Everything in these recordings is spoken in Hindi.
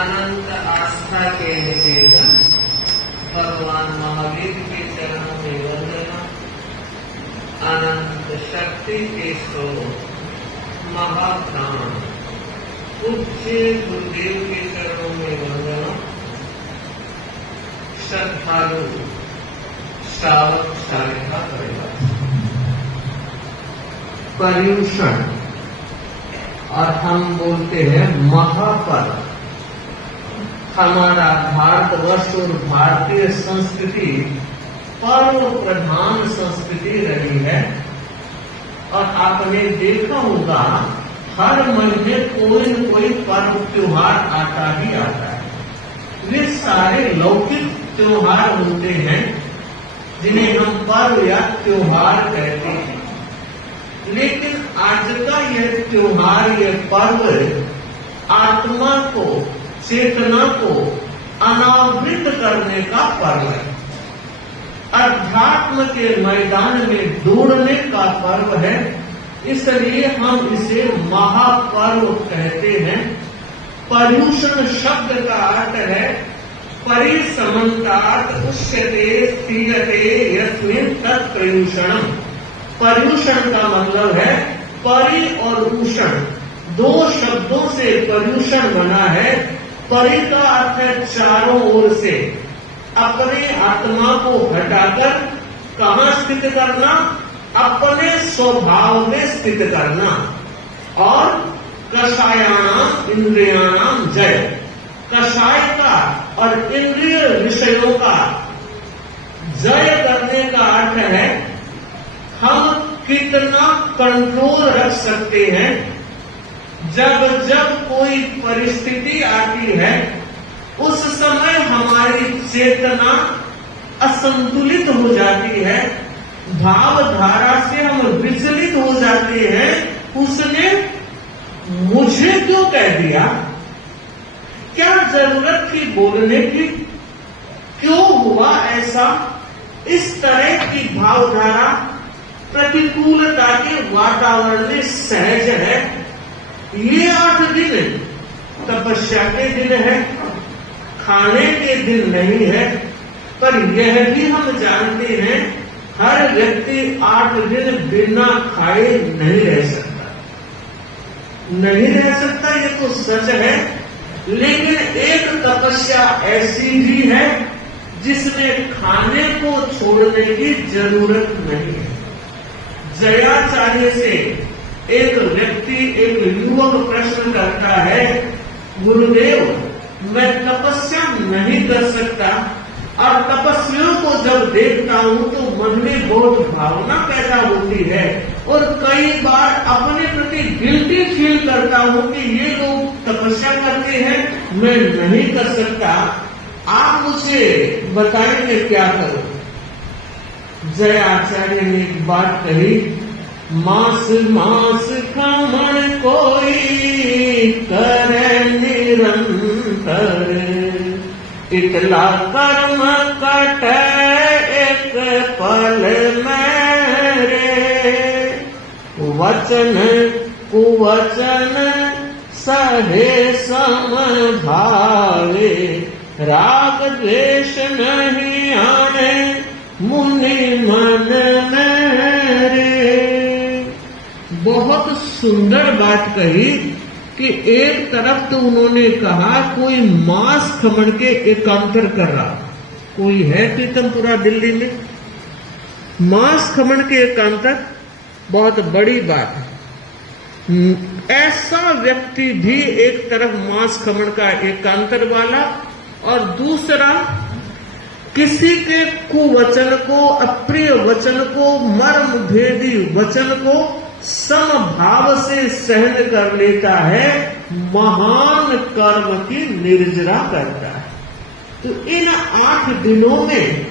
अनंत आस्था के निकेतन भगवान महावीर के चरणों में वंदना। अनंत शक्ति के स्रोत महाप्राण पूज्य गुरुदेव के चरणों में वंदना। श्रद्धालु श्रावक शालिका परिवार। पर्यूषण और हम बोलते हैं महापर्व। हमारा भारतवर्ष और भारतीय संस्कृति पर्व प्रधान संस्कृति रही है और आपने देखा होगा हर महीने कोई न कोई पर्व त्योहार आता ही आता है। वे सारे लौकिक त्योहार होते हैं जिन्हें हम पर्व या त्योहार कहते हैं, लेकिन आज का यह त्योहार, यह पर्व आत्मा को, चेतना को अनावृत करने का पर्व है। अध्यात्म के मैदान में दौड़ने का पर्व है, इसलिए हम इसे महापर्व कहते हैं। पर्यूषण शब्द का अर्थ है परिसमन्तात् उच्यते स्थीयते यस्मिन् तत्पर्यूषणम्। पर्यूषण का मतलब है परि और उषण, दो शब्दों से पर्यूषण बना है। परि का अर्थ है चारों ओर से, अपने आत्मा को हटाकर कहाँ स्थित करना? अपने स्वभाव में स्थित करना। और कषायाणाम इंद्रियाणाम जय, कषाय का और इंद्रिय विषयों का जय करने का अर्थ है हम कितना कंट्रोल रख सकते हैं। जब जब कोई परिस्थिति आती है उस समय हमारी चेतना असंतुलित हो जाती है, भावधारा से हम विचलित हो जाते हैं। उसने मुझे क्यों कह दिया? क्या जरूरत थी बोलने की? क्यों हुआ ऐसा? इस तरह की भावधारा प्रतिकूलता के वातावरण में सहज है। ये 8 दिन तपस्या के दिन है, खाने के दिन नहीं है। पर यह भी हम जानते हैं हर व्यक्ति 8 दिन बिना खाए नहीं रह सकता, नहीं रह सकता, ये तो सच है। लेकिन एक तपस्या ऐसी भी है जिसमें खाने को छोड़ने की जरूरत नहीं है। जयाचार्य से एक व्यक्ति, एक युवक प्रश्न करता है, गुरुदेव मैं तपस्या नहीं कर सकता और तपस्वियों को जब देखता हूँ तो मन में बहुत भावना पैदा होती है और कई बार अपने प्रति गिल्टी फील करता हूँ कि ये लोग तपस्या करते हैं, मैं नहीं कर सकता। आप मुझे बताएंगे क्या करूं? जय आचार्य ने एक बात कही, मास मास खामण कोई करे निरंतर, इतला कर्म कटे एक पल मेरे, वचन कुवचन सहे सम भावे, राग द्वेष नहीं आने मुनि मन मेरे। बहुत सुंदर बात कही कि एक तरफ तो उन्होंने कहा कोई मांस खमण के एकांतर कर रहा, कोई है पीतमपुरा दिल्ली में मांस खमण के एकांतर, बहुत बड़ी बात है। ऐसा व्यक्ति भी एक तरफ मांस खमण का एकांतर वाला और दूसरा किसी के कुवचन को, अप्रिय वचन को, मर्म भेदी वचन को समभाव से सहन कर लेता है, महान कर्म की निर्जरा करता है। तो इन 8 दिनों में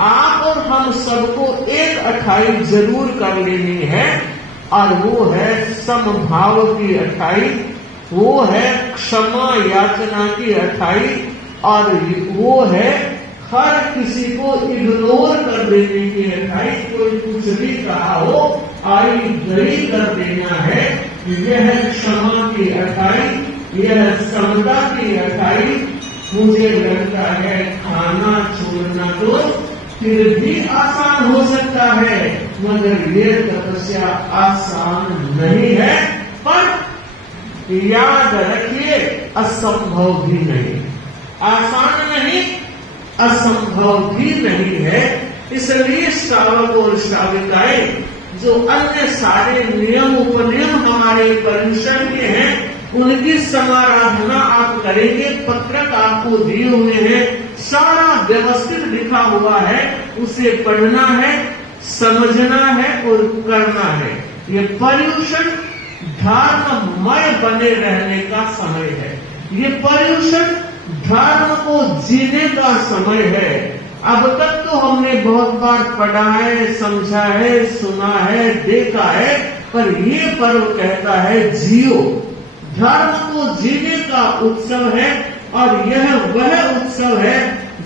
आप और हम सबको एक अठाई जरूर कर लेनी है और वो है समभाव की अठाई, वो है क्षमा याचना की अठाई और वो है हर किसी को इग्नोर कर देने की अठाई। कोई कुछ भी कहा हो आई गई कर देना है। यह क्षमा की अठाई, यह समता की अठाई। भाई मुझे लगता है खाना छोड़ना तो फिर भी आसान हो सकता है, मगर ये तपस्या आसान नहीं है। पर याद रखिए, असंभव भी नहीं, आसान नहीं, असंभव भी नहीं है। इसलिए श्रावक और श्राविकाएं जो अन्य सारे नियम उपनियम हमारे पर्युषण के हैं, उनकी समाराधना आप करेंगे। पत्रक आपको दिए हुए हैं, सारा व्यवस्थित लिखा हुआ है, उसे पढ़ना है, समझना है और करना है। ये पर्युषण धर्ममय बने रहने का समय है। ये पर्युषण धर्म को जीने का समय है। अब तक तो हमने बहुत बार पढ़ा है, समझा है, सुना है, देखा है, पर ये पर्व कहता है जियो। धर्म को जीने का उत्सव है और यह वह उत्सव है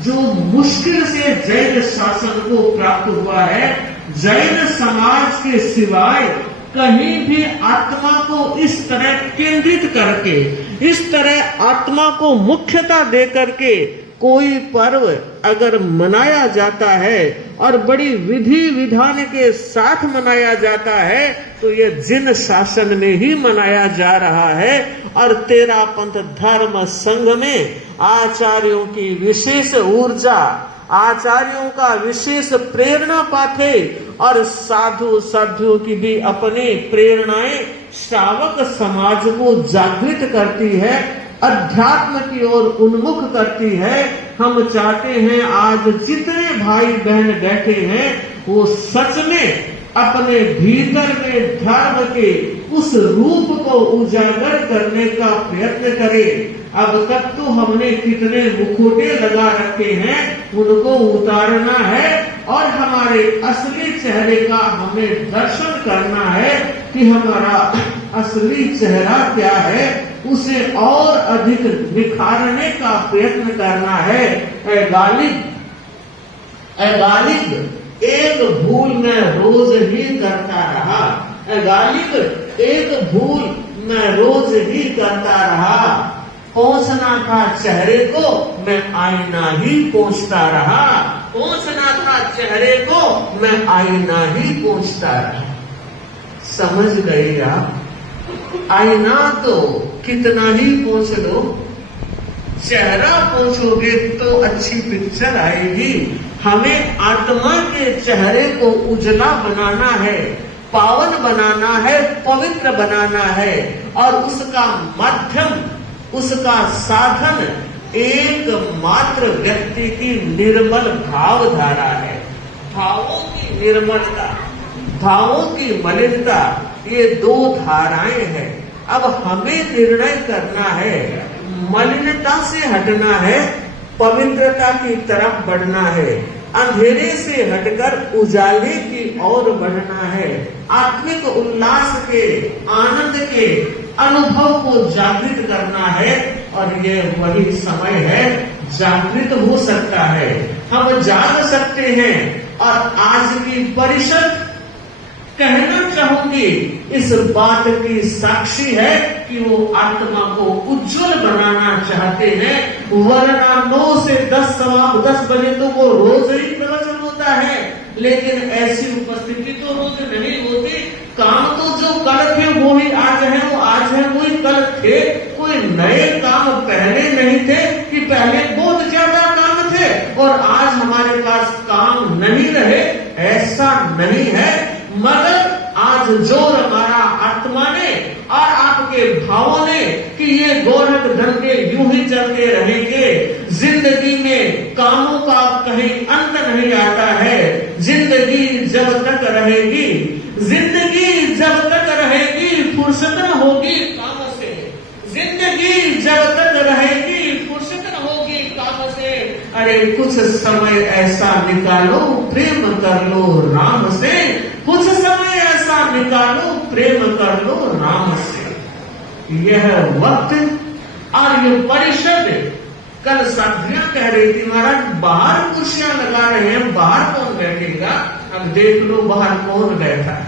जो मुश्किल से जैन शासन को प्राप्त हुआ है। जैन समाज के सिवाय कहीं भी आत्मा को इस तरह केंद्रित करके, इस तरह आत्मा को मुख्यता दे करके कोई पर्व अगर मनाया जाता है और बड़ी विधि विधान के साथ मनाया जाता है, तो ये जिन शासन में ही मनाया जा रहा है। और तेरा पंथ धर्म संघ में आचार्यों की विशेष ऊर्जा, आचार्यों का विशेष प्रेरणा पाथे और साधु साध्वियों की भी अपनी प्रेरणाएं श्रावक समाज को जागृत करती है, अध्यात्म की ओर उन्मुख करती है। हम चाहते हैं आज जितने भाई बहन बैठे हैं वो सच में अपने भीतर में धर्म के उस रूप को उजागर करने का प्रयत्न करें। अब तक तो हमने कितने मुखोटे लगा रखे हैं, उनको उतारना है और हमारे असली चेहरे का हमें दर्शन करना है कि हमारा असली चेहरा क्या है, उसे और अधिक निखारने का प्रयत्न करना है। ऐ गालिब एक भूल मैं रोज ही करता रहा, ऐ गालिब एक भूल मैं रोज ही करता रहा। पहुंचना था चेहरे को, मैं आईना ही पहुंचता रहा। पहुंचना था चेहरे को, मैं आईना ही पहुंचता रहा। समझ गए आप? आईना तो कितना ही पहुंच लो, चेहरा पहुंचोगे तो अच्छी पिक्चर आएगी। हमें आत्मा के चेहरे को उजला बनाना है, पावन बनाना है, पवित्र बनाना है। और उसका माध्यम, उसका साधन एकमात्र व्यक्ति की निर्मल भावधारा है। भावों की निर्मलता, भावों की मलिनता, ये दो धाराएं हैं। अब हमें निर्णय करना है, मलिनता से हटना है, पवित्रता की तरफ बढ़ना है, अंधेरे से हटकर उजाले की ओर बढ़ना है। आत्मिक उल्लास के, आनंद के अनुभव को जागृत करना है और ये वही समय है, जागृत हो सकता है, हम जाग सकते हैं। और आज की परिषद कहना चाहूंगी इस बात की साक्षी है कि वो आत्मा को उज्जवल बनाना चाहते हैं। वरना 9 से 10 सवा 10 बजे तो वो रोज ही प्रवचन होता है, लेकिन ऐसी उपस्थिति तो रोज नहीं होती। काम तो जो कल थे वो ही आज है, वो आज है वही कल थे। कोई नए काम पहले नहीं थे कि पहले बहुत ज्यादा काम थे और आज हमारे पास काम नहीं रहे, ऐसा नहीं है। मगर आज जोर मारा आत्मा ने और आपके भावों ने कि ये गोरख धंधे यूं ही चलते रहेंगे, जिंदगी में कामों का कहीं अंत नहीं आता है। जिंदगी जब तक रहेगी, जिंदगी जब तक रहेगी फुर्सत न होगी काम से। जिंदगी जब तक रहेगी फुर्सत न होगी काम से। अरे कुछ समय ऐसा निकालो, प्रेम कर लो राम से। कुछ समय ऐसा निकालो, प्रेम कर लो राम से। यह वक्त और ये परिषद, कल साथियां कह रही थी महाराज बाहर कुर्सियां लगा रहे हैं, बाहर कौन बैठेगा? अब देख लो बाहर कौन बैठा है।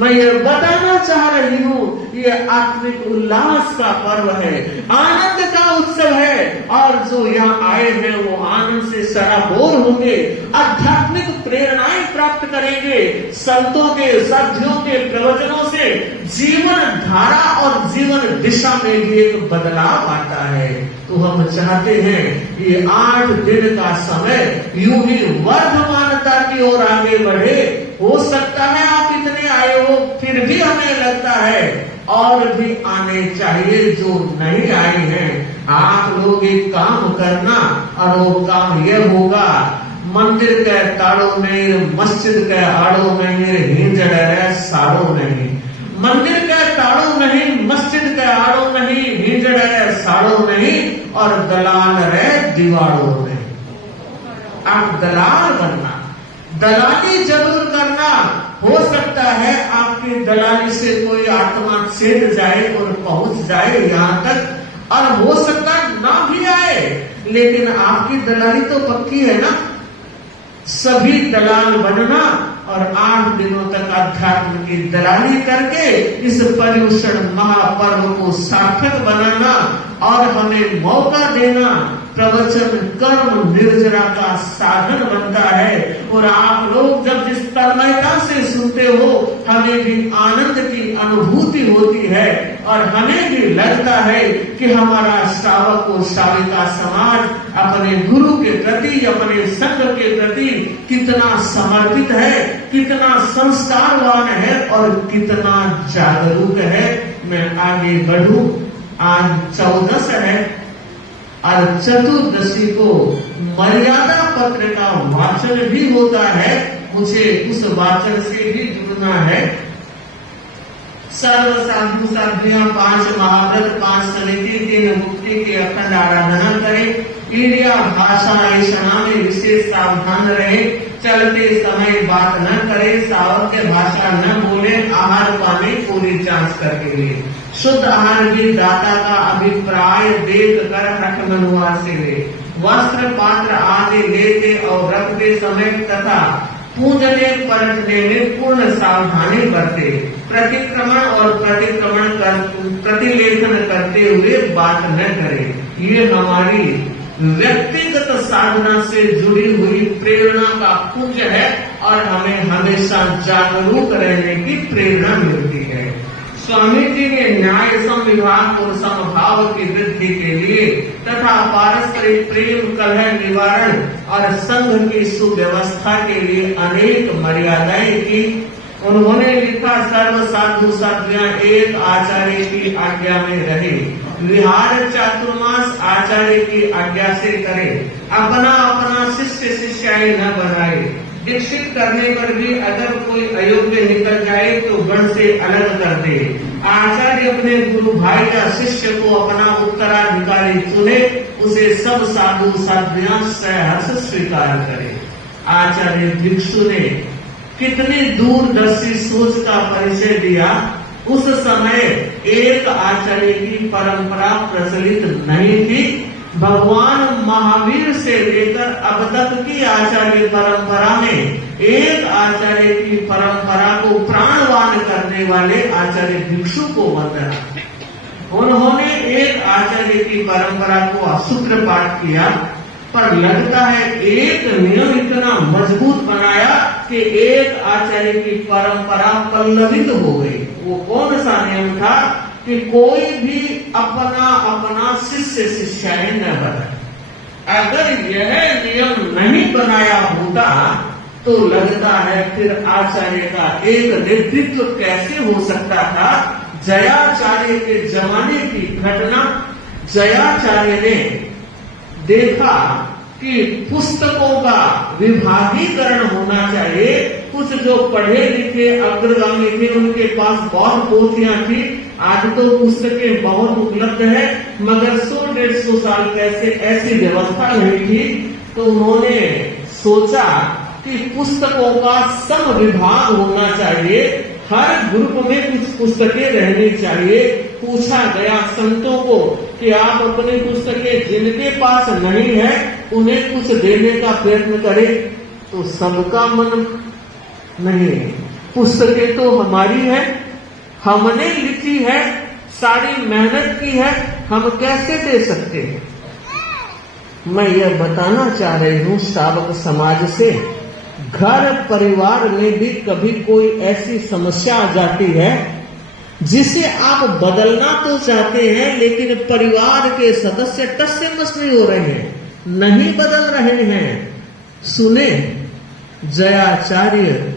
मैं ये बताना चाह रही हूँ, ये आत्मिक उल्लास का पर्व है, आनंद का उत्सव है। और जो यहाँ आए हैं वो आनंद से सराबोर होंगे, आध्यात्मिक प्रेरणाएं प्राप्त करेंगे, संतों के साथियों के प्रवचनों से जीवन धारा और जीवन दिशा में भी एक बदलाव आता है। तो हम चाहते हैं ये 8 दिन का समय यूं ही वर्धमानता की ओर आगे बढ़े। हो सकता है आप इतने आए हो, फिर भी हमें लगता है और भी आने चाहिए जो नहीं आए हैं। आप लोग एक काम करना, और वो काम यह होगा, मंदिर के ताड़ो नहीं, मस्जिद के आड़ो नहीं, हिंजड़ साड़ो नहीं। मंदिर के ताड़ो नहीं, मस्जिद के आड़ो नहीं, हिंजड़ साड़ो नहीं, और दलाल रे दीवारों नहीं। आप दलाल बनना, दलाली जरूर करना। हो सकता है आपकी दलाली से कोई आत्मा छेद जाए और पहुंच जाए यहाँ तक, और हो सकता ना भी आए, लेकिन आपकी दलाली तो पक्की है ना। सभी दलाल बनना और 8 दिनों तक अध्यात्म की दलाली करके इस पर्युषण महापर्व को सार्थक बनाना और हमें मौका देना। प्रवचन कर्म निर्जरा का साधन बनता है, और आप लोग जब जिस तन्मयता से सुनते हो, हमें भी आनंद की अनुभूति होती है, और हमें भी लगता है कि हमारा श्रावक और श्राविका समाज अपने गुरु के प्रति, अपने संघ के प्रति कितना समर्पित है, कितना संस्कारवान है और कितना जागरूक है। मैं आगे बढ़ूं। आज 14 है और चतुर्दशी को मर्यादा पत्र का वाचन भी होता है। मुझे उस वाचन से भी जुड़ना है। सर्व साधु साध्वियां 5 महाव्रत 5 समिति 3 मुक्ति की अखंड आराधना करें। क्रिया भाषा ऐसा में विशेष सावधान रहे। चलते समय बात न करें, सावध्य भाषा न बोले। आहार पानी पूरी जांच करके लिए। शुद्ध आहार भी दाता का अभिप्राय देख कर हठ मनुआ से ले। वस्त्र पात्र आदि लेते और रखते समय तथा पूजने पलटने में पूर्ण सावधानी बरते। प्रतिक्रमण और प्रतिलेखन करते हुए बात न करें। ये हमारी व्यक्तिगत साधना से जुड़ी हुई प्रेरणा का पुंज है और हमें हमेशा जागरूक रहने की प्रेरणा मिलती है। स्वामी जी ने न्याय संविभाग और समभाव की वृद्धि के लिए तथा पारस्परिक प्रेम कलह निवारण और संघ की सुव्यवस्था के लिए अनेक मर्यादाएं की। उन्होंने लिखा, सर्व साधु साध्वियां एक आचार्य की आज्ञा में रहे। विहार चातुर्मास आचार्य की आज्ञा से करें। अपना अपना शिष्य शिष्याई न बनाए। दीक्षित करने पर भी अगर कोई अयोग्य निकल जाए तो गण से अलग कर दे। आचार्य अपने गुरु भाई या शिष्य को अपना उत्तराधिकारी चुने, उसे सब साधु साध्वियां सहर्ष स्वीकार करे। आचार्य भिक्षु ने कितनी दूरदर्शी सोच का परिचय दिया। उस समय एक आचार्य की परंपरा प्रचलित नहीं थी। भगवान महावीर से लेकर अब तक की आचार्य परंपरा में एक आचार्य की परंपरा को प्राणवान करने वाले आचार्य भिक्षु को वंदना। उन्होंने एक आचार्य की परंपरा को सूत्रपात किया, पर लगता है एक नियम इतना मजबूत बनाया कि एक आचार्य की परंपरा पल्लवित हो गई। वो कौन सा नियम था कि कोई भी अपना अपना शिष्य शिष्याएं न बनाए। अगर यह नियम नहीं बनाया होता तो लगता है फिर आचार्य का एक नेतृत्व कैसे हो सकता था। जयाचार्य के जमाने की घटना, जयाचार्य ने देखा कि पुस्तकों का विभागीकरण होना चाहिए। कुछ जो पढ़े लिखे अग्रगामी थे उनके पास बहुत पोथियां थी। आज तो पुस्तकें बहुत उपलब्ध है, मगर 100-150 साल कैसे ऐसी व्यवस्था नहीं थी। तो उन्होंने सोचा कि पुस्तकों का सम विभाग होना चाहिए, हर ग्रुप में कुछ पुस्तकें रहनी चाहिए। पूछा गया संतों को कि आप अपनी पुस्तकें जिनके पास नहीं है उन्हें कुछ देने का प्रयत्न करें, तो सबका मन नहीं। पुस्तकें तो हमारी है, हमने लिखी है, सारी मेहनत की है, हम कैसे दे सकते हैं? मैं यह बताना चाह रही हूं श्रावक समाज से, घर परिवार में भी कभी कोई ऐसी समस्या आ जाती है जिसे आप बदलना तो चाहते हैं, लेकिन परिवार के सदस्य टस से मस नहीं हो रहे हैं, नहीं बदल रहे हैं। सुने, जयाचार्य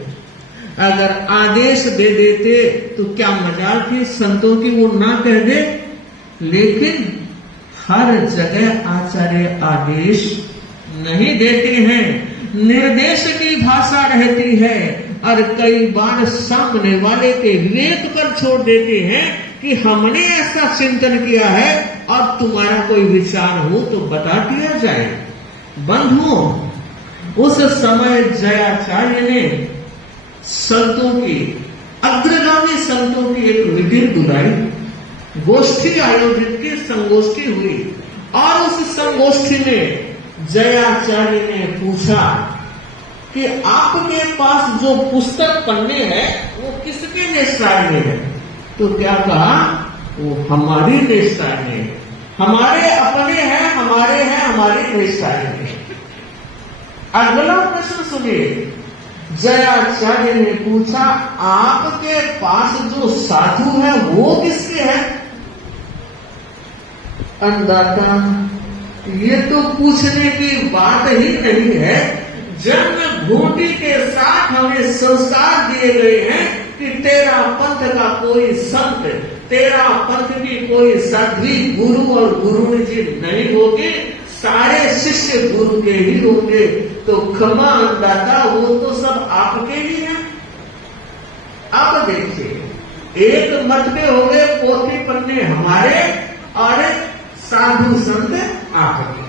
अगर आदेश दे देते तो क्या मजाल थी संतों की, वो ना कह दे। लेकिन हर जगह आचार्य आदेश नहीं देते हैं, निर्देश की भाषा रहती है, और कई बार सामने वाले के विवेक पर छोड़ देते हैं कि हमने ऐसा चिंतन किया है और तुम्हारा कोई विचार हो तो बता दिया जाए। बंधुओं, उस समय जयाचार्य ने संतों की, अग्रगामी संतों की एक मीटिंग बुलाई, गोष्ठी आयोजित की, संगोष्ठी हुई, और उस संगोष्ठी में जयाचार्य ने पूछा कि आपके पास जो पुस्तक पढ़ने हैं वो किसके निष्ठाय में है? तो क्या कहा? वो हमारी निष्ठाय में है, हमारे अपने हैं, हमारी निष्ठाय में। अगला प्रश्न सुनिए, जयाचार्य ने पूछा आपके पास जो साधु है वो किसके है? अन्नदाता, ये तो पूछने की बात ही नहीं है, जन्म घूंटी के साथ हमें संस्कार दिए गए हैं कि तेरा पंथ का कोई संत, तेरा पंथ की कोई साध्वी, गुरु और गुरु जी नहीं होगी, सारे शिष्य गुरु के ही होंगे। तो क्षमा अन्नदाता, वो तो सब आपके ही हैं। अब देखिए, एक मत पे हो गए पोथी पन्ने हमारे और साधु संत आपके।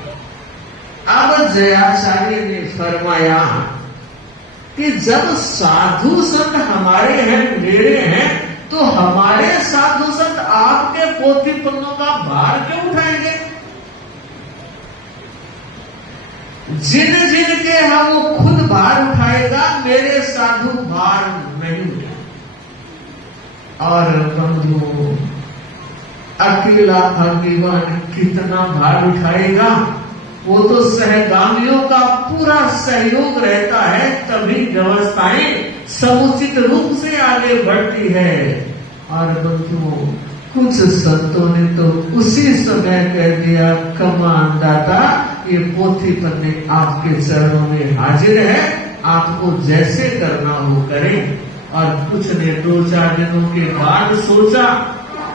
अब जयाचार्य ने फरमाया कि जब साधु संत हमारे हैं, मेरे हैं, तो हमारे साधु संत आपके पोथी पन्नों का भार क्यों उठाएंगे? जिन जिन के हैं वो खुद भार उठाएगा, मेरे साधु भार नहीं उठाए। और बंधुओं, अकेला अभिमान कितना भार उठाएगा? वो तो सहगामियों का पूरा सहयोग रहता है, तभी व्यवस्थाएं समुचित रूप से आगे बढ़ती है। और बंधुओं, कुछ संतों ने तो उसी समय कह दिया, कमान दाता, ये पोथी पन्ने आपके चरणों में हाजिर है, आपको जैसे करना हो करें। और कुछ ने 2-4 दिनों के बाद सोचा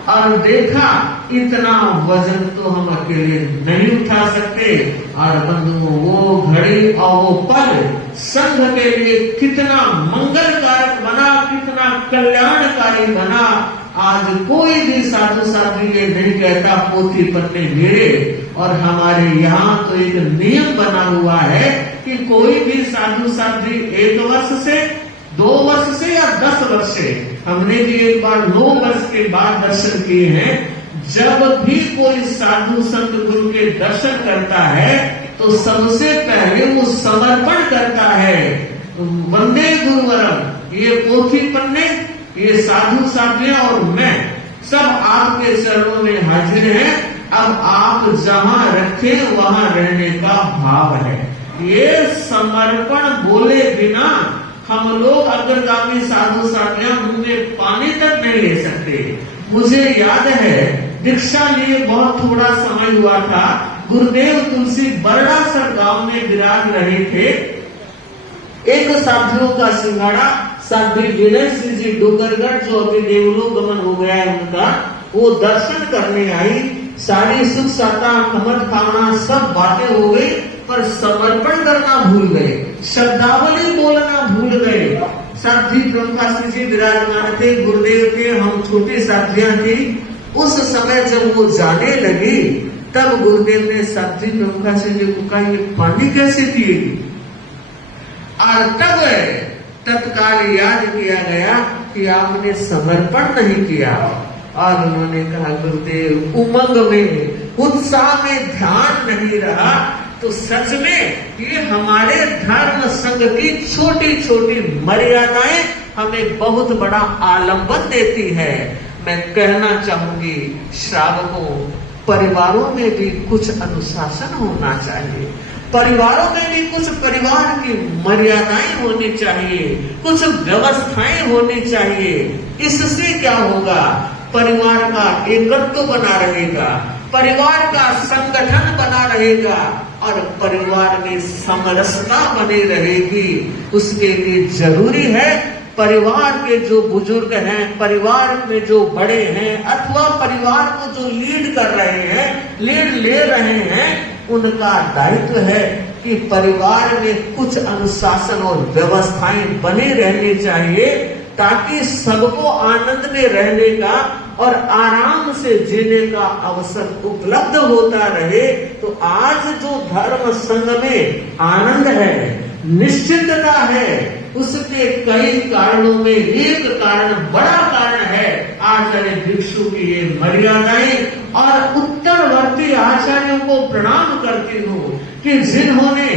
और देखा इतना वजन तो हम अकेले नहीं उठा सकते। और बंधुओं, वो घड़ी और वो पल संघ के लिए कितना मंगलकारक बना, कितना कल्याणकारी बना। आज कोई भी साधु साध्वी ये नहीं कहता पोथी पन्ने मेरे। और हमारे यहाँ तो एक नियम बना हुआ है कि कोई भी साधु साध्वी 1 वर्ष से, 2 वर्ष से या 10 वर्ष से, हमने भी एक बार 9 वर्ष के बाद दर्शन किए हैं, जब भी कोई साधु संत गुरु के दर्शन करता है तो सबसे पहले वो समर्पण करता है, वंदे गुरुवरम, ये पोथी पन्ने, ये साधु साध्वियां और मैं सब आपके चरणों में हाजिर हैं। अब आप जहां रखें वहां रहने का भाव है। ये समर्पण बोले बिना हम लोग अग्रगामी साधु साध्वियां मुंह में पानी तक नहीं ले सकते। मुझे याद है, दीक्षा लिए बहुत थोड़ा समय हुआ था, गुरुदेव तुलसी बरड़ासर गांव में विराज रहे थे। एक साधुओं का सिंघाड़ा साध्वी विनय सिंह जी डोगरगढ़, जो अभी देवलोक गमन हो गया है उनका, वो दर्शन करने आई। सारी सुख साता खमत खाना सब बातें हो गई, पर समर्पण करना भूल गए, शब्दावली बोलना भूल गए। साध्वी ब्रह्मकाशी जी विराजमान थे, गुरुदेव थे, हम छोटी साध्वियां थी। उस समय जब वो जाने लगी, तब गुरुदेव ने साध्वी ब्रह्मकाशी जी को कहा, ये पानी कैसे पिएगी? और तब तत्काल याद किया गया कि आपने समर्पण नहीं किया। और उन्होंने कहा, गुरुदेव उमंग में, उत्साह में ध्यान नहीं रहा। तो सच में ये हमारे धर्म संघ की छोटी छोटी मर्यादाएं हमें बहुत बड़ा आलंबन देती है। मैं कहना चाहूंगी श्रावकों, परिवारों में भी कुछ अनुशासन होना चाहिए, परिवारों में भी कुछ परिवार की मर्यादाएं होनी चाहिए, कुछ व्यवस्थाएं होनी चाहिए। इससे क्या होगा, परिवार का एकत्व बना रहेगा, परिवार का संगठन बना रहेगा और परिवार में समरसता बनी रहेगी। उसके लिए जरूरी है परिवार के जो बुजुर्ग हैं, परिवार में जो बड़े हैं अथवा परिवार को जो लीड कर रहे हैं, लीड ले रहे हैं, उनका दायित्व है कि परिवार में कुछ अनुशासन और व्यवस्थाएं बनी रहनी चाहिए ताकि सबको आनंद में रहने का और आराम से जीने का अवसर उपलब्ध होता रहे। तो आज जो धर्म संघ में आनंद है, निश्चितता है, उसके कई कारणों में एक कारण, बड़ा कारण है आचार्य भिक्षु की ये मर्यादाएं। और उत्तरवर्ती आचार्यों को प्रणाम करती हूँ कि जिन्होंने,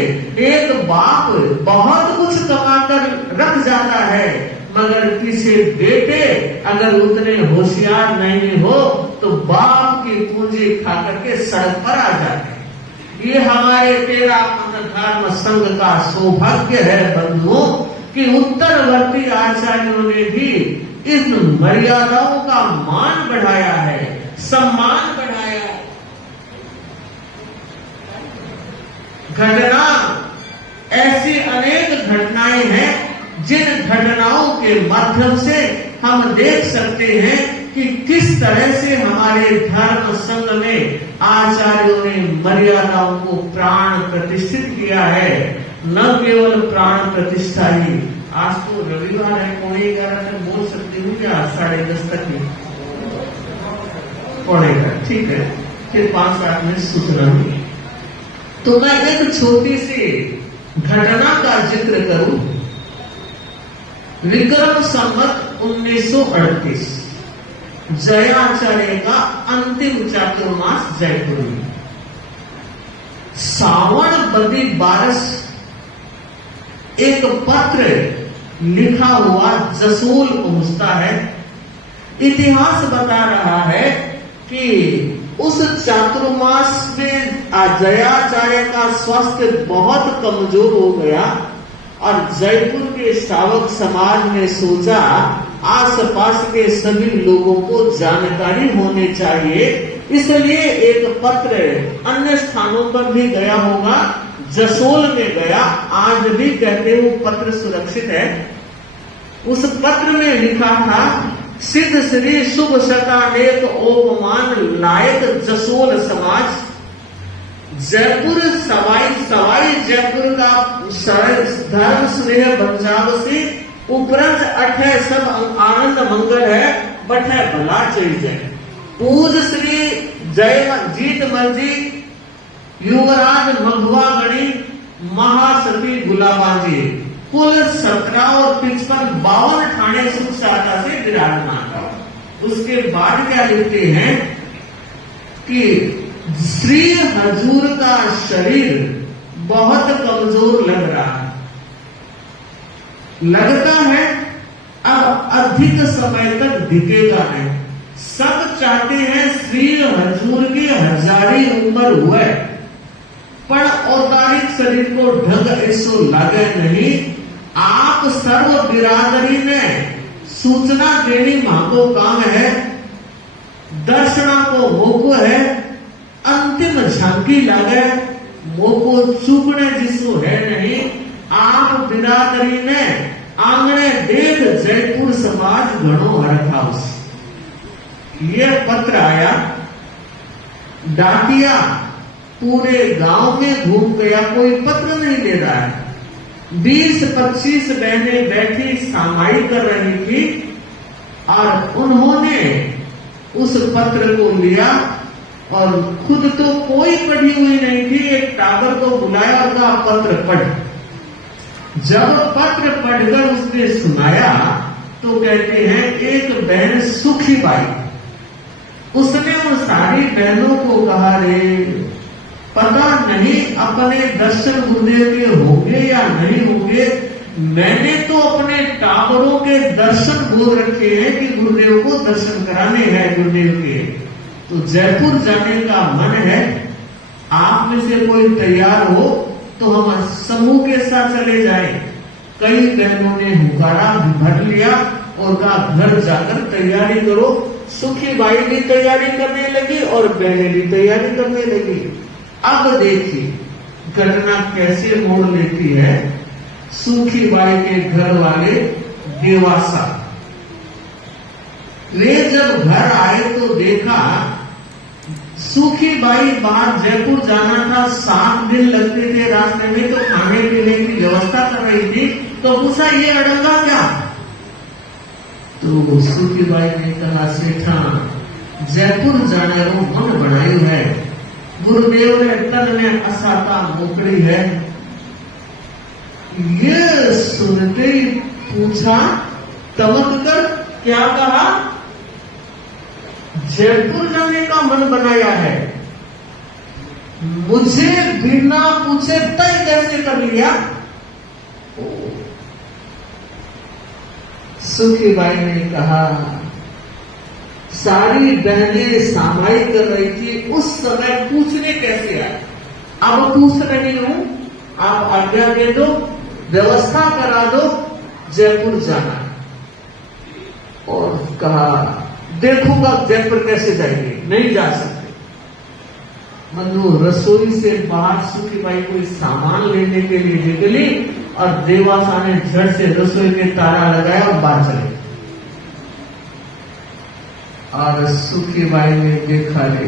एक बाप बहुत कुछ कमाकर रख जाता है मगर किसी बेटे अगर उतने होशियार नहीं हो तो बाप की पूंजी खा करके सड़क पर आ जाते हैं। ये हमारे तेरापंथ धर्म संघ का सौभाग्य है बंधुओं कि उत्तरवर्ती आचार्यों ने भी इन मर्यादाओं का मान बढ़ाया है, सम्मान बढ़ाया है। घटना, ऐसी अनेक घटनाएं हैं जिन घटनाओं के माध्यम से हम देख सकते हैं कि किस तरह से हमारे धर्म संघ में आचार्यों ने मर्यादाओं को प्राण प्रतिष्ठित किया है। न केवल प्राण प्रतिष्ठा ही, आज तो रविवार है, 11:15 तक बोल सकती हूँ क्या? 10:30 तक ही, 11:15, ठीक है, फिर 5-7 मिनट सूचना हुई। तो मैं एक छोटी सी घटना का जिक्र करूं। विक्रम संवत 1938 जयाचार्य का अंतिम चातुर्मास जयपुर में, सावन बदी बारस एक पत्र लिखा हुआ जसोल पहुंचता है। इतिहास बता रहा है कि उस चातुर्मास में जयाचार्य का स्वास्थ्य बहुत कमजोर हो गया और जयपुर के श्रावक समाज ने सोचा आसपास के सभी लोगों को जानकारी होनी चाहिए, इसलिए एक पत्र अन्य स्थानों पर भी गया होगा, जसोल में गया, आज भी कहते वो पत्र सुरक्षित है। उस पत्र में लिखा था, सिद्ध श्री शुभ शतानेक ओपमान लायक जसोल समाज, जयपुर सवाई जयपुर का धर्म स्नेह पंजाब से उपरंत अठे सब आनंद मंगल है, बठे भला चाहिए। पूज श्री जय जीत मर्जी युवराज मघवा गणी महासती गुलाबाजी, कुल 17 और 55 ठाणे सुख शाखा से विराजमान था। उसके बाद क्या लिखते हैं कि श्री हजूर का शरीर बहुत कमजोर लग रहा है, लगता है अब अधिक समय तक दिखेगा नहीं। सब चाहते हैं श्री हजूर की हजारी उम्र हुए पर औदारिक शरीर को ढंग ऐसो लगे नहीं। आप सर्व बिरादरी ने सूचना देनी मांगो काम है, दर्शना को मोको है, अंतिम झांकी लगे मोको चूकने जिसको है नहीं। आप बिरादरी ने आंगणे देख जयपुर समाज घणो हरखाउस। ये पत्र आया, डाकिया पूरे गांव में घूम गया, कोई पत्र नहीं ले रहा है। 20-25 बहनें बैठी सामाई कर रही थी और उन्होंने उस पत्र को लिया और खुद तो कोई पढ़ी हुई नहीं थी, एक टाबर को बुलाया और कहा पत्र पढ़। जब पत्र पढ़कर उसने सुनाया तो कहते हैं एक बहन सुखी बाई, उसने उन सारी बहनों को कहा, रे पता नहीं अपने दर्शन गुरुदेव के होंगे या नहीं होंगे, मैंने तो अपने टावरों के दर्शन बोल रखे हैं कि गुरुदेव को दर्शन कराने हैं गुरुदेव के, तो जयपुर जाने का मन है। आप में से कोई तैयार हो तो हम समूह के साथ चले जाएं। कई बहनों ने हुकारा भर लिया और कहा घर जाकर तैयारी करो। सुखी बाई भी तैयारी करने लगी और बहनें भी तैयारी करने लगी। अब देखिए घटना कैसे मोड़ लेती है। सुखी बाई के घर वाले देवासा, वे जब घर आए तो देखा सुखी बाई बाहर जयपुर जाना था, 7 दिन लगते थे रास्ते में, तो खाने पीने की व्यवस्था कर रही थी। तो पूछा ये अड़ंगा क्या? तो सुखी बाई ने कहा सेठा जयपुर जाने को मन बनाई है, गुरुदेव ने तन में असाता मोकड़ी है। ये सुनते ही पूछा तमक कर क्या कहा? जयपुर जाने का मन बनाया है, मुझे बिना पूछे तय कैसे कर लिया? सुखी बाई ने कहा सारी बहनें सामाई कर रही थी, उस समय पूछने कैसे आए? अब पूछ रही हूं, आप आज्ञा दे दो, व्यवस्था करा दो, जयपुर जाना। और कहा देखूंगा जयपुर कैसे जाएंगे, नहीं जा सकते। मनु रसोई से बाहर सुखी बाई कोई सामान लेने के लिए निकली और देवासा ने झट से रसोई के ताला लगाया और बाहर चले। और सुखी बाई ने देखा ले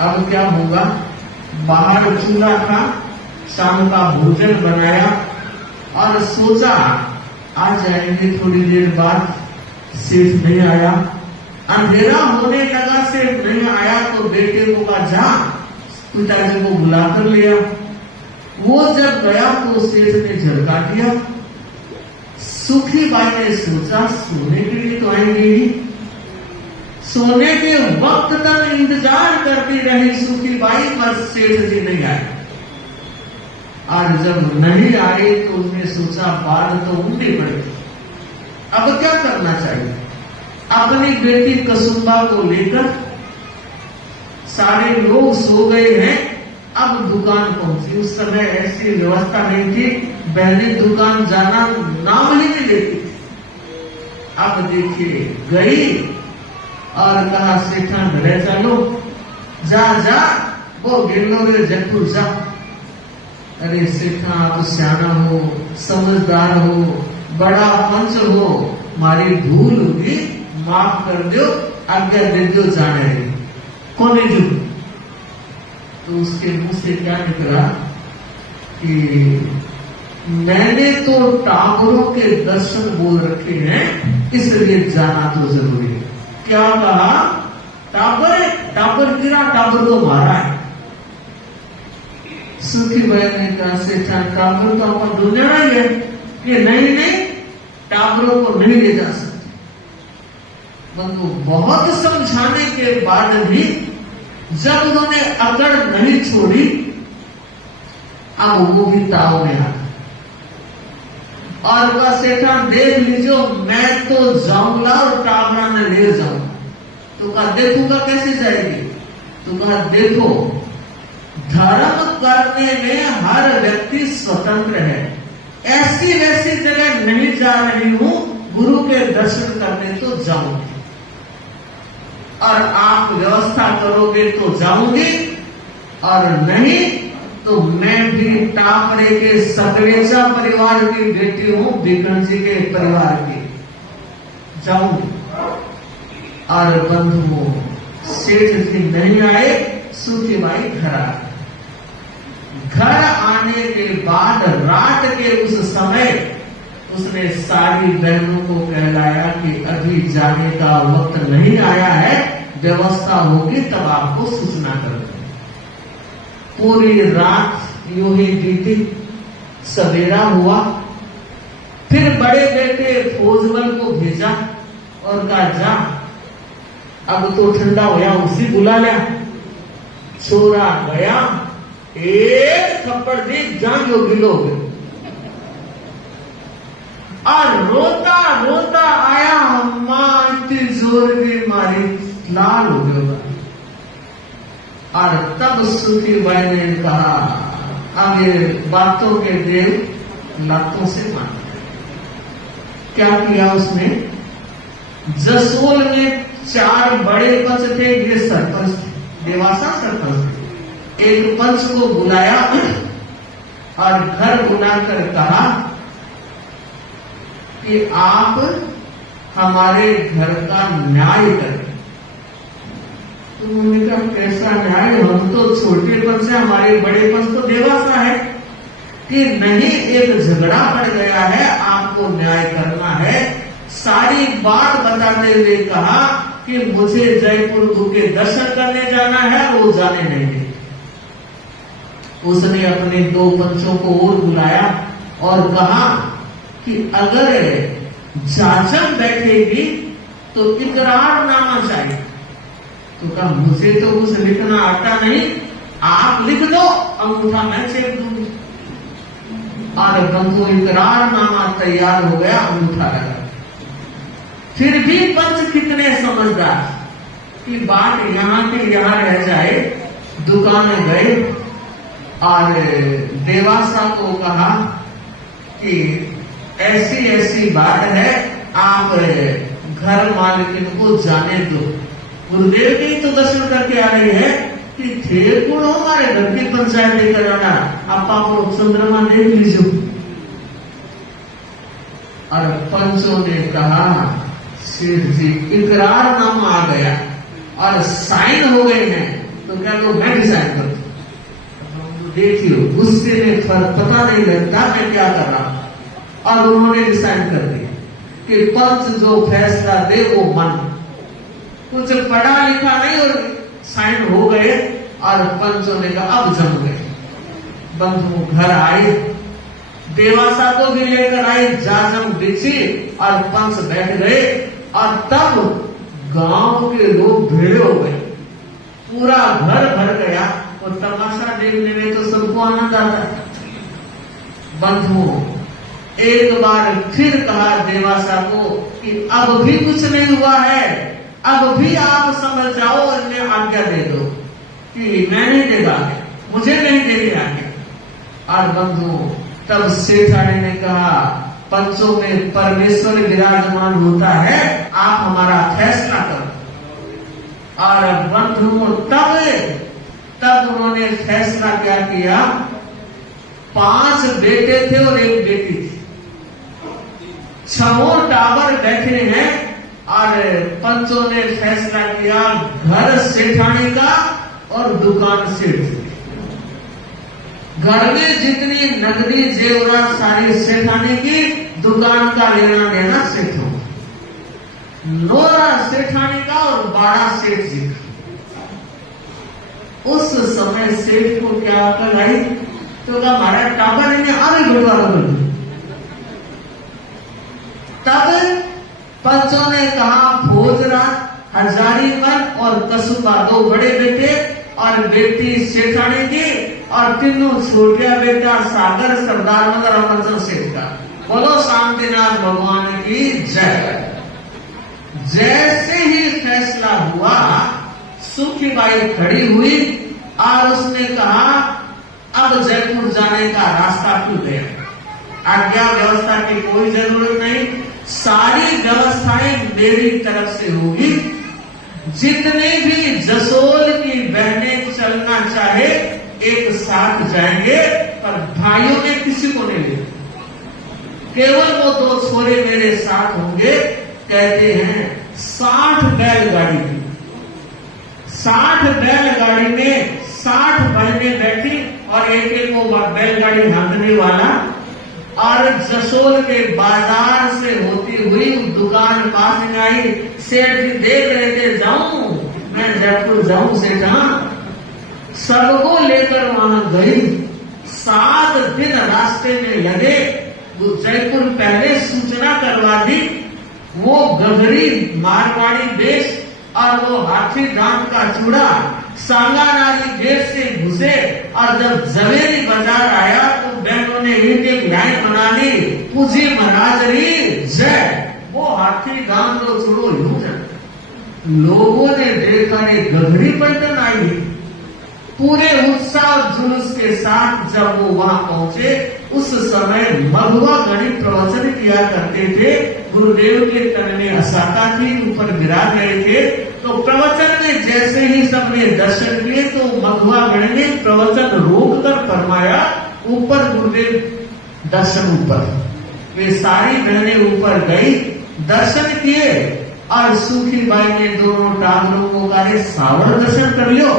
अब क्या होगा। बाहर चूल्हा था, शाम का भोजन बनाया और सोचा आ जाएंगे थोड़ी देर बाद। सेठ नहीं आया, अंधेरा होने लगा, सेठ नहीं आया तो बेटे को कहा जा पिताजी को बुला कर लिया। वो जब गया तो सेठ ने झलका दिया। सुखी बाई ने सोचा सोने के लिए तो आएंगे ही, सोने के वक्त तक इंतजार करती रही सुखी बाई, पर सेठ जी नहीं आए। और जब नहीं आए तो उसने सोचा बात तो उल्टी पड़ेगी, अब क्या करना चाहिए। अपनी बेटी कसुम्बा को लेकर सारे लोग सो गए हैं, अब दुकान पहुंची। उस समय ऐसी व्यवस्था नहीं थी, बहनें दुकान जाना नाम ही नहीं लेती थी। अब देखिए गई और कहा सेठा घरे चलो, जा जा वो गिरलोगे जयपुर जा। अरे सेठा आप सियाना हो, समझदार हो, बड़ा पंच हो, मारी भूल होगी, माफ कर दो, आज्ञा दे दो जाने कोने जो। तो उसके मुंह से क्या निकला कि मैंने तो टावरों के दर्शन बोल रखे हैं, इसलिए जाना तो जरूरी है। क्या कहा? टावर गिरा, टावर को मारा है। सुखी बाई ने कहा सेठा टावर तो आपका ढूंढना ही है कि नहीं टावरों को नहीं ले जा सकते। बंधु बहुत समझाने के बाद भी जब उन्होंने अकड़ नहीं छोड़ी, अब वो भी ताव में आ और वह सेठा देख लीजिए मैं तो जाऊंगा और टावरा में ले जाऊंगा। तो कहा देखूंगा कैसे जाएगी? तो कहा देखो धर्म करने में हर व्यक्ति स्वतंत्र है, ऐसी वैसी जगह नहीं जा रही हूं, गुरु के दर्शन करने तो जाऊंगी और आप व्यवस्था करोगे तो जाऊंगी और नहीं तो मैं भी टापरे के सकलेचा परिवार की बेटी हूं, बिकन जी के परिवार की, जाऊंगी। और बंधुओं सेठ जी नहीं आए, सुखी बाई घर आने के बाद रात के उस समय उसने सारी बहनों को कहलाया कि अभी जाने का वक्त नहीं आया है, व्यवस्था होगी तब आपको सूचना कर दें। पूरी रात यूं ही बीती, सवेरा हुआ, फिर बड़े बेटे फौजमल को भेजा और कहा जा अब तो ठंडा होया, उसी बुला लिया। छोरा गया, एक थप्पड़ दी, जान जो गिलो हो गए। और रोता रोता आया, अम्मा इतनी जोर की मारी, लाल हो गया। और तब सुखी बाई ने कहा, अब ये बातों के देव लातों से मान। क्या किया उसने? जसोल में 4 बड़े पंच थे, ये सरपंच थे, देवासा सरपंच थे। एक पंच को बुलाया और घर बुलाकर कहा कि आप हमारे घर का न्याय करें। तो उन्होंने कहा, कैसा न्याय? हम तो छोटे पंच है, हमारे बड़े पंच तो देवासा है। कि नहीं, एक झगड़ा पड़ गया है, आपको न्याय करना है। सारी बात बताते हुए कहा कि मुझे जयपुर गुरु के दर्शन करने जाना है, वो जाने नहीं दे। उसने अपने 2 पंचों को और बुलाया और कहा कि अगर जाजम बैठेगी तो इकरारनामा चाहिए। तो कहा, मुझे तो कुछ लिखना आता नहीं, आप लिख दो, अंगूठा मैं चेप दूंगी। और बंधु इकरारनामा तैयार हो गया, अंगूठा लगा। फिर भी पंच कितने समझदार कि बात यहाँ के यहाँ रह जाए। दुकान में गए और देवासा को कहा कि ऐसी ऐसी बात है, आप घर मालकिन को जाने दो। गुरुदेव की तो दर्शन करके आ रही है कि थे गुण हमारे घर की पंचायत लेकर आना, आप चंद्रमा देख लीजिए। और पंचों ने कहा, सेठ जी इकरारनामा आ गया और साइन हो गए हैं, तो क्या लो मैं भी साइन कर दूं। देखियो, गुस्से में पता नहीं लगता मैं क्या कर रहा हूं। और उन्होंने भी साइन कर दिया कि पंच जो फैसला दे वो मन। कुछ पढ़ा लिखा नहीं और साइन हो गए। और पंचों ने कहा, अब जम गए। बंधु घर आए, देवासा को भी लेकर आए, जाजम बिछी और पंच बैठ गए। और तब गांव के लोग भीड़ हो गए, पूरा घर भर गया। और तमाशा देखने में तो सबको आनंद आता। बंधु एक बार फिर कहा देवासा को कि अब भी कुछ नहीं हुआ है, अब भी आप समझ जाओ और मैं आज्ञा दे दो कि मैं नहीं देगा, मुझे नहीं देंगे आज्ञा। और बंधु तब सेठानी ने कहा, पंचों में परमेश्वर विराजमान होता है, आप हमारा फैसला करो। और बंधु तब उन्होंने फैसला क्या किया? 5 बेटे थे और 1 बेटी थी। 6 टावर बैठे हैं और पंचों ने फैसला किया, घर सेठानी का और दुकान सेठ की। घर में जितनी नगदी जेवरात सारी सेठानी की, दुकान का लेना देना सेठों। नोरा सेठानी का और बाड़ा सेठ जी का। उस समय सेठ को क्या अकल आई? तो कहा, हमारा टावर इन्हें आगे बंटवारा कर दो। तब पंचों ने कहा, भोजराज, हजारीमल और कसुबा 2 बड़े बेटे और बेटी सेठानी की, और तीनों छोटिया बेटा सागर सरदार मदर अमरचंद सेठ का। बोलो शांतिनाथ भगवान की जय। जैसे ही फैसला हुआ, सुखीबाई खड़ी हुई और उसने कहा, अब जयपुर जाने का रास्ता खुल गया। आज्ञा व्यवस्था की कोई जरूरत नहीं, सारी व्यवस्थाएं मेरी तरफ से होगी। जितने भी जसोल की बहनें चलना चाहे एक साथ जाएंगे, पर भाइयों में किसी को नहीं लेंगे, केवल वो 2 छोरे मेरे साथ होंगे। कहते हैं 60 बैलगाड़ी की, 60 बैलगाड़ी में 60 बहनें बैठी और एक वो बैलगाड़ी हाँकने वाला। और जसोल के बाजार से होती हुई दुकान पास में आई। सेठ जी देख रहे थे, जाऊं मैं जयपुर जाऊं सेठा। सबको लेकर वहां गई। 7 दिन रास्ते में लगे। जयपुर पहले सूचना करवा दी। वो गगरी मारवाड़ी वेश और वो हाथी दांत का चूड़ा सांगानारी गेट से घुसे। और जब जवेरी बाजार आया तो बहनों ने एक लाइन बना ली। पूजी महाराज री जय। वो हाथी गांव रो छोड़ो यूं जाता। लोगों ने देखा रे गगड़ी पलटन आई। पूरे उत्साह जुलूस के साथ जब वो वहां पहुंचे, उस समय मघुआ गणित प्रवचन किया करते थे। गुरुदेव के तन में असाता थी, ऊपर विराज रहे थे। तो प्रवचन में जैसे ही सबने दर्शन किए तो मघुआ गण ने प्रवचन रोक कर फरमाया, ऊपर गुरुदेव दर्शन ऊपर। वे सारी गणने ऊपर गई, दर्शन किए और सूखी बाई ने दोनों टांगों को कहा, सावर दर्शन कर लियो,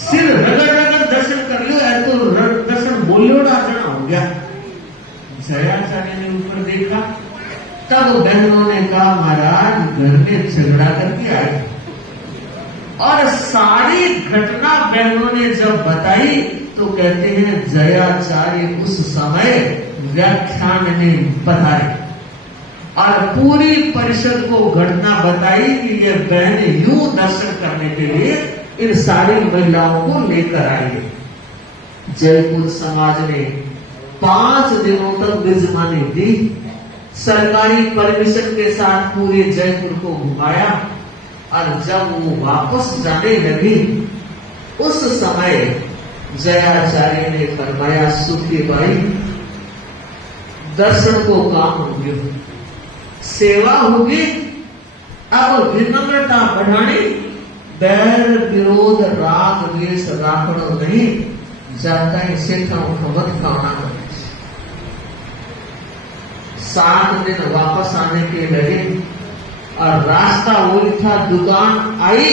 सिर रगड़ रगड़ दर्शन कर लियो, तो दर्शन बोलियो ना जना हो गया। जयाचार्य ने ऊपर देखा, तब बहनों ने कहा महाराज घर में झगड़ा करके आए। और सारी घटना बहनों ने जब बताई तो कहते हैं जयाचार्य उस समय व्याख्यान में बताए और पूरी परिषद को घटना बताई कि ये बहनें यूं दर्शन करने के लिए इन सारी महिलाओं को लेकर आई। जयपुर समाज ने 5 दिनों तक विजमानी दी, सरकारी परमिशन के साथ पूरे जयपुर को घुमाया। और जब वो वापस जाने लगी, उस समय जयाचार्य ने फरमाया, सुखी बाई दर्शन को काम होगी, सेवा होगी, अब विनम्रता बढ़ानी, बैर विरोध राग द्वेष राखड़ो नहीं, जाता ही सेठा खबर खाना। 7 दिन वापस आने के लगे और रास्ता वही था, दुकान आई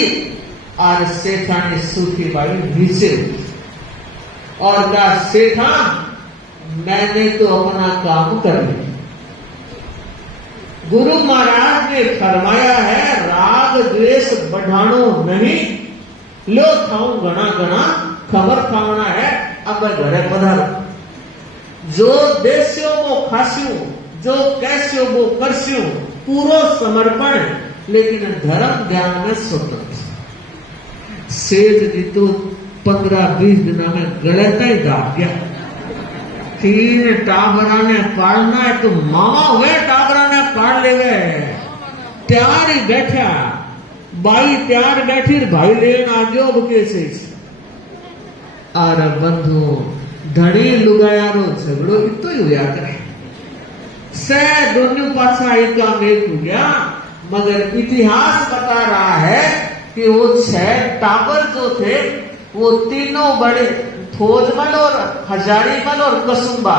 और सेठा ने सूखी बाई नीचे और कहा, सेठा मैंने तो अपना काम कर लिया। गुरु महाराज ने फरमाया है राग द्वेष बढ़ानो नहीं, लो खाऊं गणा गणा खबर खाना है, अब घरे पधारो। जो देस्यो वो खास्यू, जो कैस्यो वो करस्यू, पूरा समर्पण, लेकिन धर्म ज्ञान में स्वतंत्र। सेठ जी तो 15-20 दिन में गलत ही दाग गया। 3 टाबरा ने पालना है तो मामा हुए टाबरा ने पाल ले गए। त्यार ही बैठा, बाई त्यार बैठी, भाई लेन आ गयो बुके से। और बंधु धड़ी लुगायारो झगड़ो इतो ही हुआ करे। से दोनों पासा एक मेल हो गया, मगर इतिहास बता रहा है कि वो 6 टाबर जो थे वो तीनों बड़े थोजमल और हजारीमल और कसुम्बा,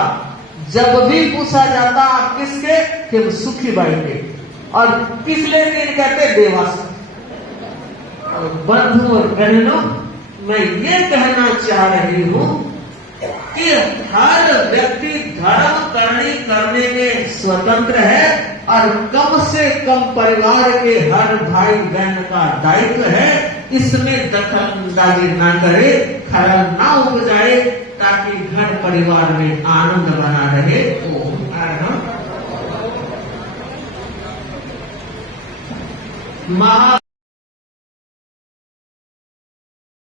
जब भी पूछा जाता आप किसके, कि सुखी बाई के, और पिछले दिन कहते देवास। बंधु और बहनों, मैं ये कहना चाह रही हूं कि हर व्यक्ति धर्म करने में स्वतंत्र है और कम से कम परिवार के हर भाई बहन का दायित्व है इसमें दखल अंदाजी ना करे, खलल ना उपजाए, ताकि घर परिवार में आनंद बना रहे। महा